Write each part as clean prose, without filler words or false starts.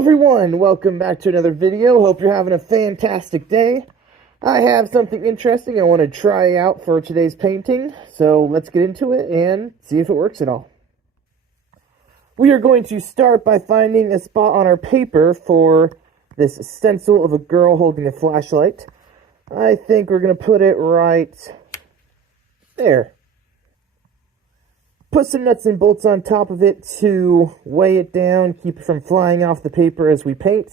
Everyone, welcome back to another video. Hope you're having a fantastic day. I have something interesting I want to try out for today's painting, so let's get into it and see if it works at all. We are going to start by finding a spot on our paper for this stencil of a girl holding a flashlight. I think we're going to put it right there. Put some nuts and bolts on top of it to weigh it down, keep it from flying off the paper as we paint.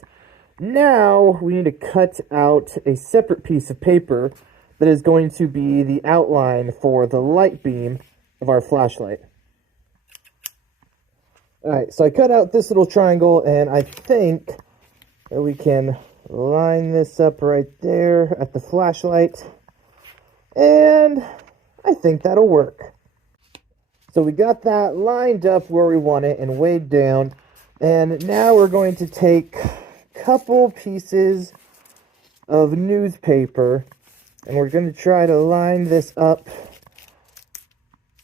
Now we need to cut out a separate piece of paper that is going to be the outline for the light beam of our flashlight. Alright, so I cut out this little triangle, and I think that we can line this up right there at the flashlight. And I think that'll work. So we got that lined up where we want it and weighed down. And now we're going to take a couple pieces of newspaper and we're going to try to line this up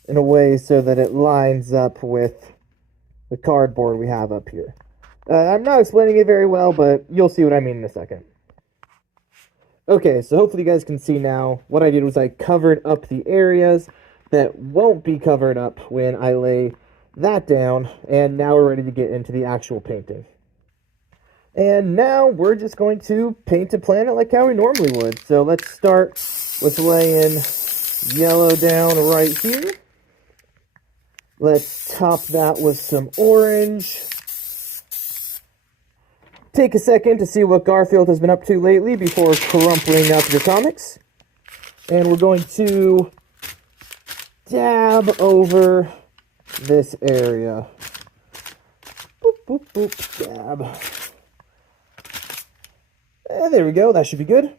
in a way so that it lines up with the cardboard we have up here. I'm not explaining it very well, but you'll see what I mean in a second. Okay, so hopefully you guys can see now. What I did was I covered up the areas that won't be covered up when I lay that down, and now we're ready to get into the actual painting. And now we're just going to paint a planet like how we normally would. So let's start with laying yellow down right here. Let's top that with some orange. Take a second to see what Garfield has been up to lately before crumpling up your comics. And we're going to dab over this area. Boop, boop, boop, dab. And there we go, that should be good.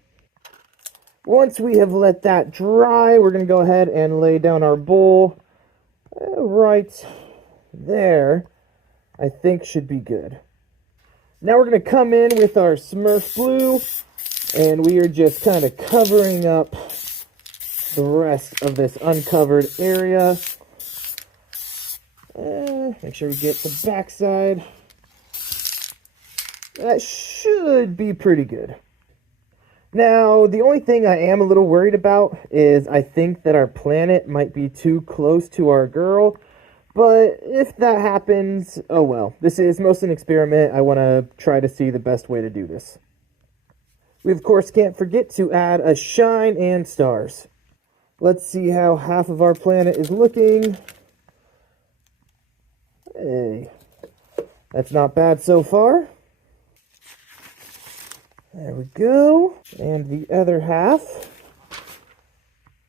Once we have let that dry, we're going to go ahead and lay down our bowl right there. I think should be good. Now we're going to come in with our Smurf blue, and we are just kind of covering up the rest of this uncovered area. Make sure we get the backside. That should be pretty good. Now, the only thing I am a little worried about is I think that our planet might be too close to our girl. But if that happens, oh well. This is mostly an experiment. I want to try to see the best way to do this. We, of course, can't forget to add a shine and stars. Let's see how half of our planet is looking. Hey, that's not bad so far. There we go. And the other half.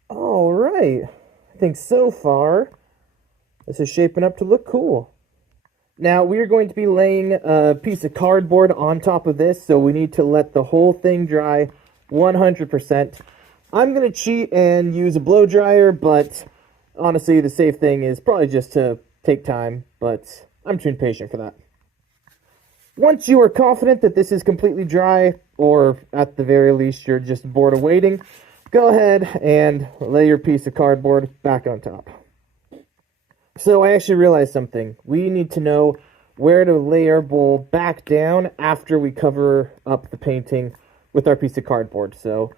All right. I think so far, this is shaping up to look cool. Now, we are going to be laying a piece of cardboard on top of this, so we need to let the whole thing dry 100%. I'm going to cheat and use a blow dryer, but honestly, the safe thing is probably just to take time, but I'm too impatient for that. Once you are confident that this is completely dry, or at the very least you're just bored of waiting, go ahead and lay your piece of cardboard back on top. So I actually realized something. We need to know where to lay our bowl back down after we cover up the painting with our piece of cardboard. So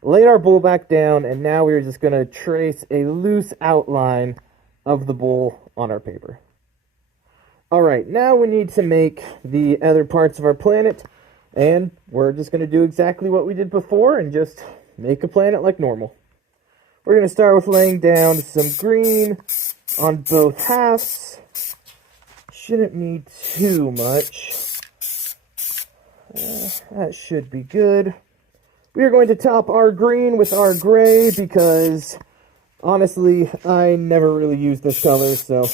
lay our bowl back down, and now we're just going to trace a loose outline of the bowl on our paper. Alright, now we need to make the other parts of our planet, and we're just going to do exactly what we did before and just make a planet like normal. We're going to start with laying down some green on both halves. Shouldn't need too much. That should be good. We are going to top our green with our gray because, honestly, I never really use this color, so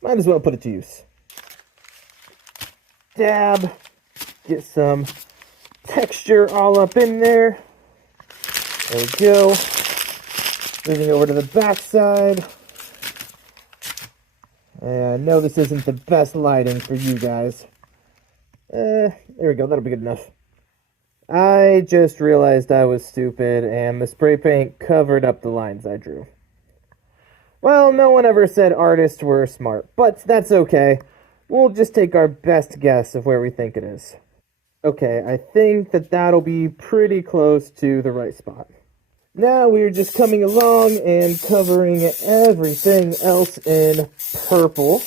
might as well put it to use. Dab. Get some texture all up in there. There we go. Moving over to the back side. I know this isn't the best lighting for you guys. There we go, that'll be good enough. I just realized I was stupid, and the spray paint covered up the lines I drew. Well, no one ever said artists were smart, but that's okay. we'll just take our best guess of where we think it is. Okay, I think that that'll be pretty close to the right spot. Now we're just coming along and covering everything else in purple.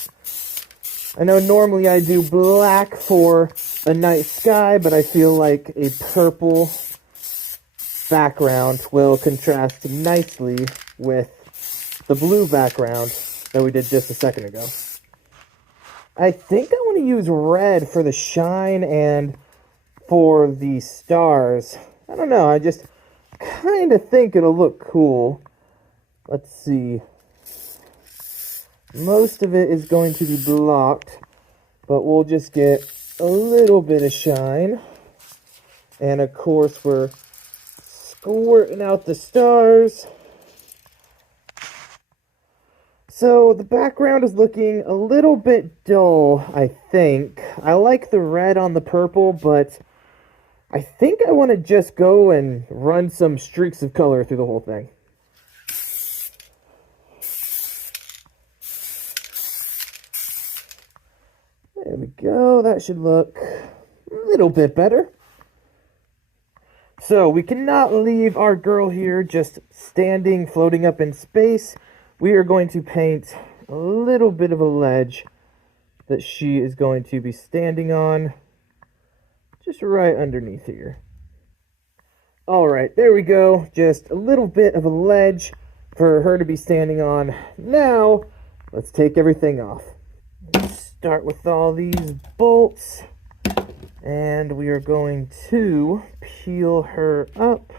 I know normally I do black for a night sky, but I feel like a purple background will contrast nicely with the blue background that we did just a second ago. I think I want to use red for the shine and for the stars. I don't know, I just kind of think it'll look cool. Let's see. Most of it is going to be blocked, but we'll just get a little bit of shine. And of course, we're squirting out the stars. So the background is looking a little bit dull, I think. I like the red on the purple, but I think I want to just go and run some streaks of color through the whole thing. There we go. That should look a little bit better. So we cannot leave our girl here just standing, floating up in space. We are going to paint a little bit of a ledge that she is going to be standing on, just right underneath here. All right, there we go. Just a little bit of a ledge for her to be standing on. Now, let's take everything off. Start with all these bolts, and we are going to peel her up.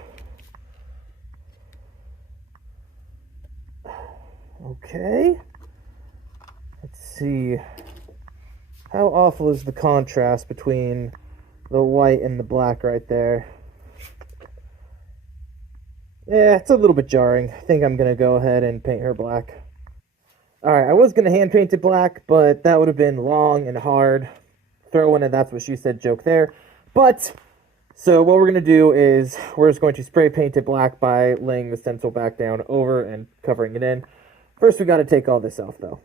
Okay. Let's see. How awful is the contrast between the white and the black right there? Yeah, it's a little bit jarring. I think I'm going to go ahead and paint her black. Alright, I was going to hand paint it black, but that would have been long and hard. Throw in a "that's what she said" joke there. But, so what we're going to do is, we're just going to spray paint it black by laying the stencil back down over and covering it in. First, we got to take all this off, though.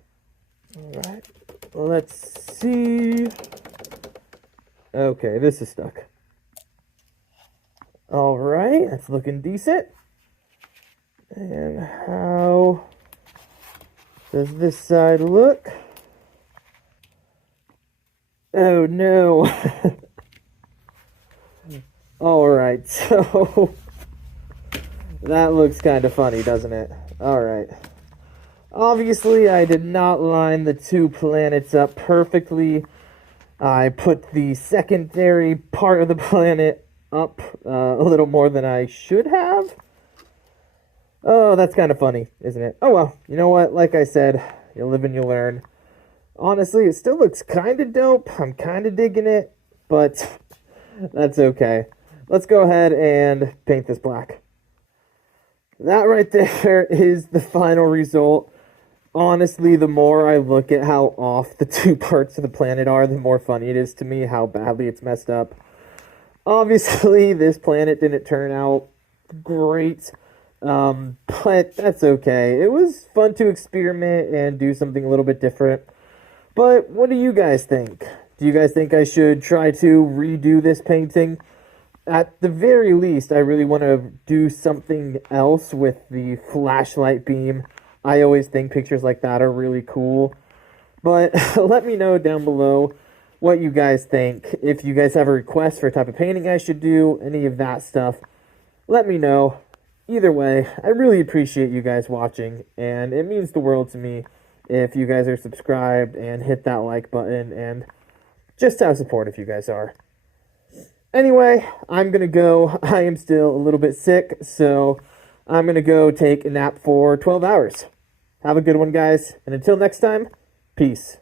Alright, let's see. Okay, this is stuck. Alright, that's looking decent. And how does this side look? Oh no. Alright, so that looks kind of funny, doesn't it? Alright. Obviously, I did not line the two planets up perfectly. I put the secondary part of the planet up a little more than I should have. Oh, that's kind of funny, isn't it? Oh well, you know what? Like I said, you live and you learn. Honestly, it still looks kind of dope. I'm kind of digging it, but that's okay. Let's go ahead and paint this black. That right there is the final result. Honestly, the more I look at how off the two parts of the planet are, the more funny it is to me how badly it's messed up. Obviously, this planet didn't turn out great, but that's okay. It was fun to experiment and do something a little bit different. But what do you guys think? Do you guys think I should try to redo this painting? At the very least, I really want to do something else with the flashlight beam. I always think pictures like that are really cool. But let me know down below what you guys think. If you guys have a request for a type of painting I should do, any of that stuff, let me know. Either way, I really appreciate you guys watching, and it means the world to me if you guys are subscribed and hit that like button, and just how supportive you guys are. Anyway, I'm going to go. I am still a little bit sick, so I'm going to go take a nap for 12 hours. Have a good one, guys, and until next time, peace.